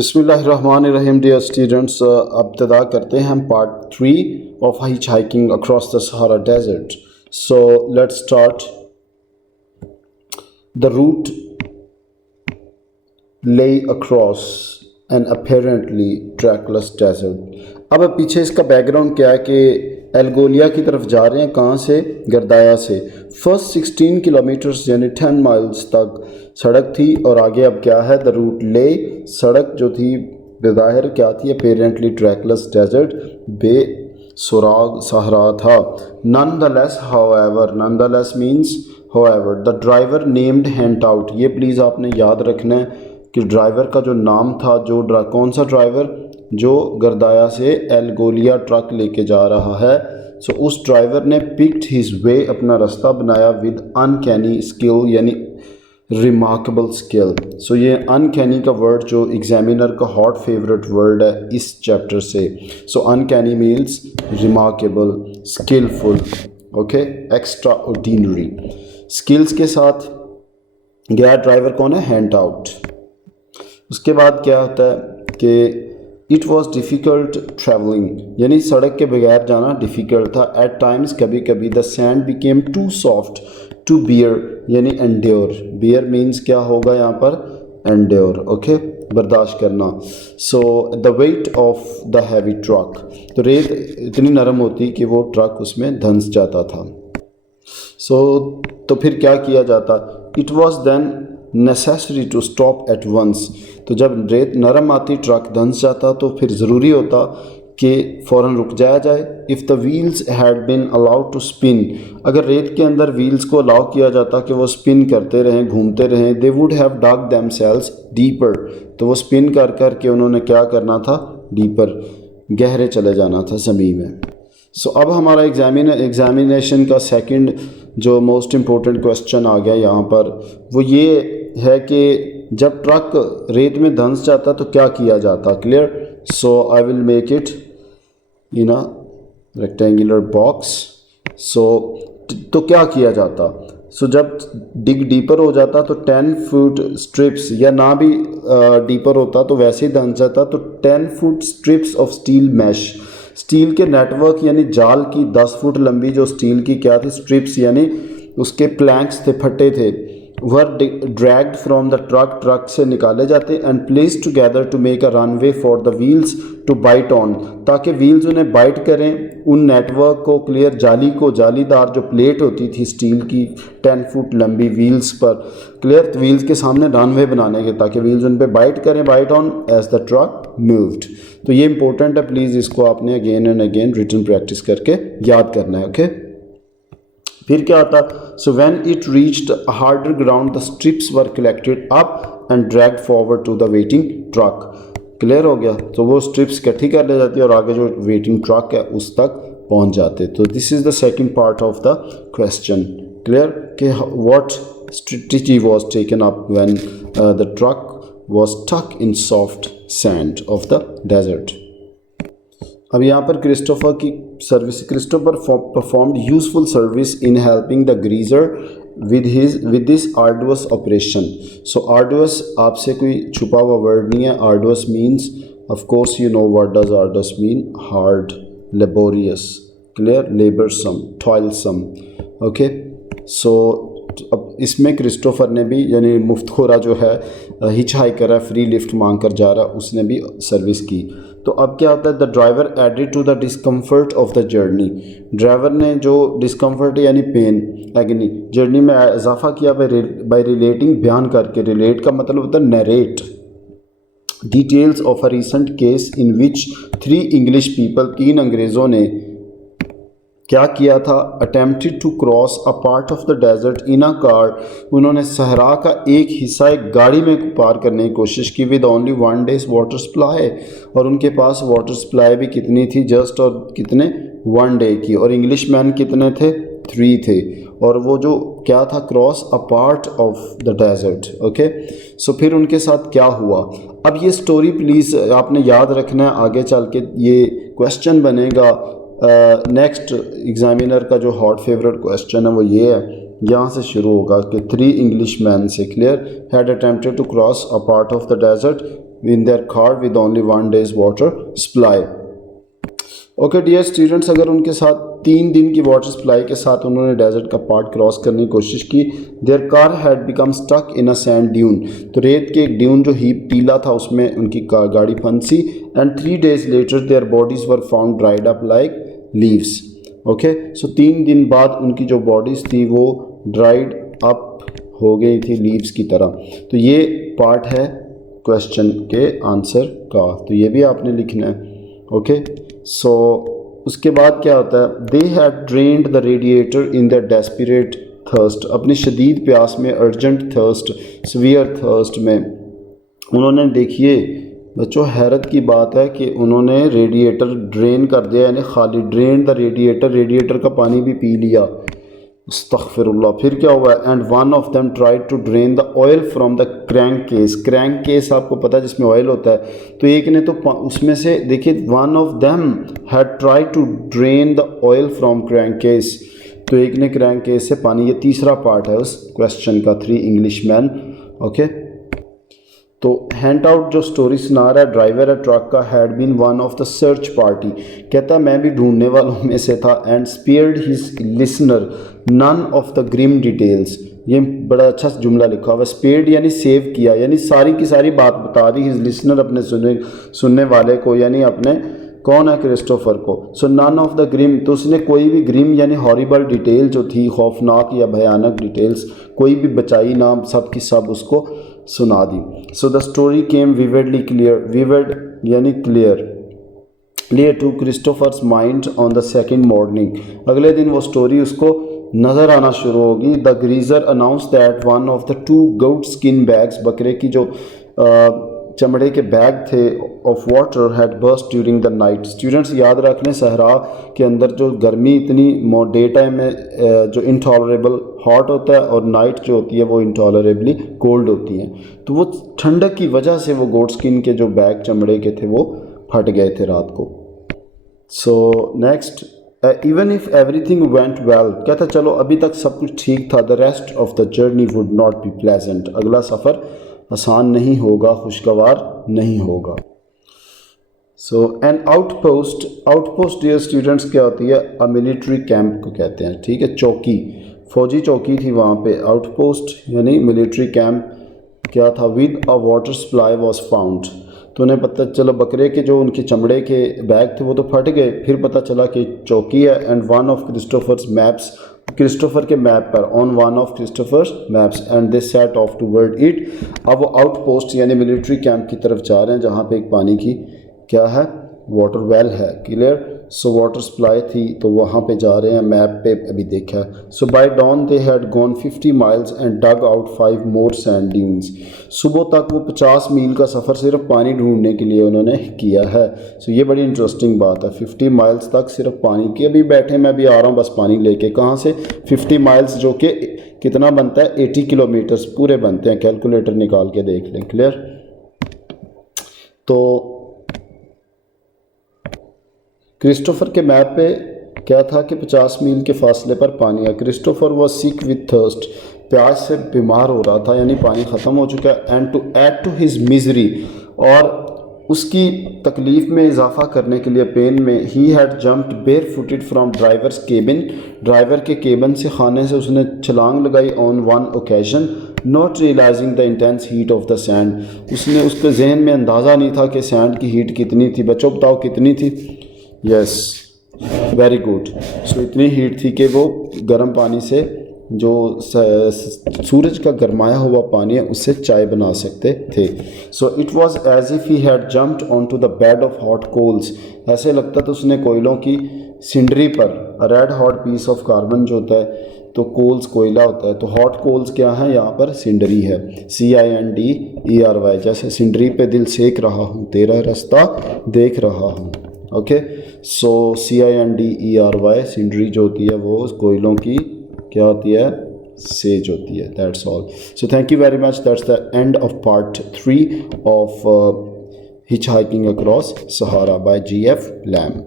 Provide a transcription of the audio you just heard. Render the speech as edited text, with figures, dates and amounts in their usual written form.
बिस्मिल्लाहिर्रहमानिर्रहीम dear students, इब्तिदा करते हैं हम part 3 of hitch hiking across the Sahara desert. So let's start. The route lay across an apparently trackless desert. अब पीछे इसका बैकग्राउंड क्या है कि एल्गोलिया की तरफ जा रहे हैं. कहाँ से? गर्दाया से. फर्स्ट 16 किलोमीटर्स यानी 10 माइल्स तक सड़क थी और आगे अब क्या है? द रूट ले. सड़क जो थी बज़ाहिर क्या थी? अपेरेंटली ट्रैकलेस डेजर्ट, बे सुराग सहरा था. Nonetheless however, nonetheless means however. The driver named hand out. ये प्लीज़ आपने याद रखना है कि ड्राइवर का जो नाम था, जो कौन सा ड्राइवर? जो गर्दाया से एल्गोलिया ट्रक लेके जा रहा है. सो उस ड्राइवर ने पिक्ड हिज वे, अपना रास्ता बनाया विद अनकैनी स्किल यानी रिमार्केबल स्किल. सो ये अनकैनी का वर्ड जो एग्जामिनर का हॉट फेवरेट वर्ड है इस चैप्टर से. So uncanny means remarkable, skilful, okay, extraordinary. Skills के साथ गया ड्राइवर कौन है? Hand out. उसके बाद क्या होता है कि इट वॉज डिफ़िकल्ट ट्रैवलिंग यानी सड़क के बगैर जाना डिफ़िकल्ट था. एट टाइम्स कभी कभी the sand became too soft to bear यानी एंड्योर. बियर मीन्स क्या होगा यहाँ पर? एंड्योर, ओके, बर्दाश्त करना. So the weight of the heavy truck. तो रेत इतनी नरम होती कि वो ट्रक उसमें धंस जाता था. तो फिर क्या किया जाता? It was then necessary to stop at once. तो जब रेत नरम आती, ट्रक धंस जाता, तो फिर ज़रूरी होता कि फ़ौरन रुक जाया जाए. If the wheels had been allowed to spin, अगर रेत के अंदर व्हील्स को अलाउ किया जाता कि वो स्पिन करते रहें, घूमते रहें, they would have dug themselves deeper. तो वो स्पिन कर कर के उन्होंने क्या करना था? डीपर, गहरे चले जाना था ज़मीन में. सो अब हमारा एग्जामिनेशन का सेकंड जो मोस्ट इम्पोर्टेंट क्वेश्चन आ गया यहाँ पर, वो ये है कि जब ट्रक रेत में धंस जाता तो क्या किया जाता? Clear? So I will make it in a rectangular box. So तो क्या किया जाता? सो जब डिग डीपर हो जाता तो 10 फुट स्ट्रिप्स, या ना भी डीपर होता तो वैसे ही धंस जाता, तो 10 foot strips of steel mesh, steel के नेटवर्क यानी जाल की 10 फुट लंबी जो स्टील की क्या थी? स्ट्रिप्स यानी उसके प्लैंक्स थे, फट्टे थे, were dragged from the truck, truck से निकाले जाते, and place together to make a runway for the wheels to bite on, ताकि व्हील्स उन्हें बाइट करें उन नेटवर्क को. क्लियर? जाली को, जालीदार जो प्लेट होती थी स्टील की 10 फुट लंबी व्हील्स पर. क्लियर? व्हील्स के सामने रनवे बनाने के ताकि व्हील्स उन पर बाइट करें, bite on as the truck moved. तो ये इंपॉर्टेंट है, प्लीज़ इसको आपने again and again written practice करके याद करना है. ओके, फिर क्या आता? So when it reached harder ground the strips were collected up and dragged forward to the waiting truck. Clear हो गया? तो वो स्ट्रिप्स इकट्ठी कर ले जाती है और आगे जो वेटिंग ट्रक है उस तक पहुंच जाते. तो this is the second part of the question. Clear? कि what strategy was taken up when the truck was stuck in soft sand of the desert. अब यहाँ पर क्रिस्टोफर की service, Christopher performed useful service in helping the greaser with this arduous operation. So arduous आपसे कोई छुपा हुआ word नहीं है. Arduous means of course you know what does arduous mean? Hard, laborious, clear, laboursome, toilsome. Okay, so अब इसमें Christopher ने भी यानी मुफ्तखोरा जो है, हिच हाइकर है, फ्री लिफ्ट मांग कर जा रहा, उसने भी सर्विस की. तो अब क्या होता है? The driver added to the discomfort of the journey. Driver ने जो डिस्कम्फर्ट यानी पेन, एगनी, जर्नी में इजाफा किया बाय रिलेटिंग, बयान करके. रिलेट का मतलब होता है narrate details of a recent case in which 3 English people, 3 अंग्रेज़ों ने क्या किया था? Attempted to cross a part of the desert in a car. उन्होंने सहरा का एक हिस्सा एक गाड़ी में पार करने की कोशिश की with only 1 days water supply. और उनके पास वाटर सप्लाई भी कितनी थी? जस्ट और कितने? 1 डे की. और इंग्लिश मैन कितने थे? 3 थे. और वो जो क्या था? Cross a part of the desert. Okay, so फिर उनके साथ क्या हुआ? अब ये स्टोरी प्लीज़ आपने याद रखना है, आगे चल के ये क्वेश्चन बनेगा. नेक्स्ट एग्जामिनर का जो हॉट फेवरेट क्वेश्चन है वो ये है यहाँ से शुरू होगा कि 3 Englishmen से, clear, had attempted to cross a part of the desert in their car with only 1 day's water supply. Okay dear students, अगर उनके साथ 3 दिन की वाटर सप्लाई के साथ उन्होंने डेजर्ट का पार्ट क्रॉस करने की कोशिश की, their car had become stuck in a sand dune, तो रेत के एक ड्यून जो हीप टीला था उसमें उनकी गाड़ी फंसी। And 3 days later their bodies were found dried up like leaves. Okay, so 3 दिन बाद उनकी जो बॉडीज़ थी वो ड्राइड अप हो गई थी लीव्स की तरह। तो ये पार्ट है क्वेश्चन के आंसर का, तो ये भी आपने लिखना है। ओके, सो उसके बाद क्या होता है, they had drained the radiator in the desperate thirst, अपनी शदीद प्यास में, अर्जेंट थर्स्ट, सीवियर थर्स्ट में उन्होंने, देखिए बच्चों हैरत की बात है कि उन्होंने रेडिएटर ड्रेन कर दिया, यानी खाली, ड्रेन द रेडिएटर, रेडिएटर का पानी भी पी लिया, अस्तगफिरुल्लाह। फिर क्या हुआ, and one of them tried to drain the oil from the crankcase, crankcase आपको पता है जिसमें ऑयल होता है, तो एक ने तो उसमें से, देखिए one of them had tried to drain the oil from crankcase, तो एक ने क्रैंक केस से पानी, ये तीसरा पार्ट है उस क्वेश्चन का, 3 Englishmen। ओके, तो हैंड आउट जो स्टोरी सुना रहा है, ड्राइवर है ट्रक का, had been one of the search party, कहता मैं भी ढूंढने वालों में से था, and spared his listener none of the grim details, ये बड़ा अच्छा जुमला लिखा हुआ, स्पेयर्ड यानी सेव किया, यानी सारी की सारी बात बता दी, हिज लिसनर अपने सुनने वाले को, यानी अपने, कौन है, क्रिस्टोफर को। सो नन ऑफ द ग्रिम, तो उसने कोई भी ग्रिम यानी हॉरिबल डिटेल जो थी, खौफनाक या भयानक डिटेल्स कोई भी बचाई ना, सब की सब उसको सुना दी। So the story came vividly clear, vivid यानी clear to Christopher's mind on the second morning, अगले दिन वो स्टोरी उसको नज़र आना शुरू होगी। The greaser announce that one of the 2 goat skin bags, बकरे की जो चमड़े के बैग थे, of water had burst during the night. Students याद रख लें, सहरा के अंदर जो गर्मी इतनी डे टाइम में जो इंटॉलरेबल हॉट होता है, और नाइट जो होती है वो इंटॉलरेबली कोल्ड होती है, तो वो ठंडक की वजह से वो गोट स्किन के जो बैग चमड़े के थे वो फट गए थे रात को। So next, even if everything went well, कहता चलो अभी तक सब कुछ ठीक था, the rest of the journey would not be pleasant, अगला सफ़र आसान नहीं होगा, खुशगवार नहीं होगा। सो एन आउटपोस्ट डियर स्टूडेंट्स क्या होती है, अ मिलिट्री कैंप को कहते हैं, ठीक है, चौकी, फौजी चौकी थी वहाँ पे, आउटपोस्ट यानी मिलिट्री कैंप क्या था, with a water supply was found, तो उन्हें पता चला बकरे के जो उनके चमड़े के बैग थे वो तो फट गए, फिर पता चला कि चौकी है। And one of Christopher's maps, Christopher के मैप पर, on one of Christopher's maps, and they set off toward it, अब वो आउटपोस्ट यानी मिलिट्री कैंप की तरफ जा रहे हैं जहाँ पे एक पानी की क्या है, वाटर वेल है, क्लियर। सो वाटर सप्लाई थी तो वहाँ पे जा रहे हैं, मैप पे अभी देखा है। So by dawn they had gone 50 miles and dug out 5 more sand dunes, सुबह तक वो 50 मील का सफ़र सिर्फ पानी ढूंढने के लिए उन्होंने किया है। सो ये बड़ी इंटरेस्टिंग बात है, 50 miles तक सिर्फ पानी की, अभी बैठे मैं भी आ रहा हूँ बस पानी लेके, कहाँ से, 50 miles जो कि कितना बनता है, 80 किलोमीटर्स पूरे बनते हैं, कैलकुलेटर निकाल के देख लें, क्लियर। तो क्रिस्टोफर के मैप पे क्या था कि 50 मील के फासले पर पानी है। Christopher was sick with thirst, प्यास से बीमार हो रहा था, यानी पानी ख़त्म हो चुका है। And to add to his misery, और उसकी तकलीफ़ में इजाफा करने के लिए, पेन में, he had jumped barefooted from driver's cabin, driver के केबिन से, खाने से उसने छलांग लगाई, on one occasion, not realising the intense heat of the sand, उसने, उसके जहन में अंदाज़ा नहीं था कि सैंड की हीट कितनी थी। बच्चों बताओ कितनी थी, यस वेरी गुड। सो इतनी हीट थी कि वो गर्म पानी से, जो सूरज का गरमाया हुआ पानी है, उससे चाय बना सकते थे। So it was as if he had jumped on to the bed of hot coals, ऐसे लगता था उसने कोयलों की सिंडरी पर, red hot piece of carbon जो होता है, तो कोल्स कोयला होता है, तो हॉट कोल्स क्या है, यहाँ पर सिंडरी है, CINDERY, जैसे सिंडरी पे दिल सेक रहा हूँ, तेरा रास्ता देख रहा हूँ। ओके, सो CINDERY, सिंडरी जो होती है वो कोयलों की क्या होती है, सेज होती है। That's all. So thank you very much, that's the end of part 3 of hitchhiking across Sahara by GF Lamb।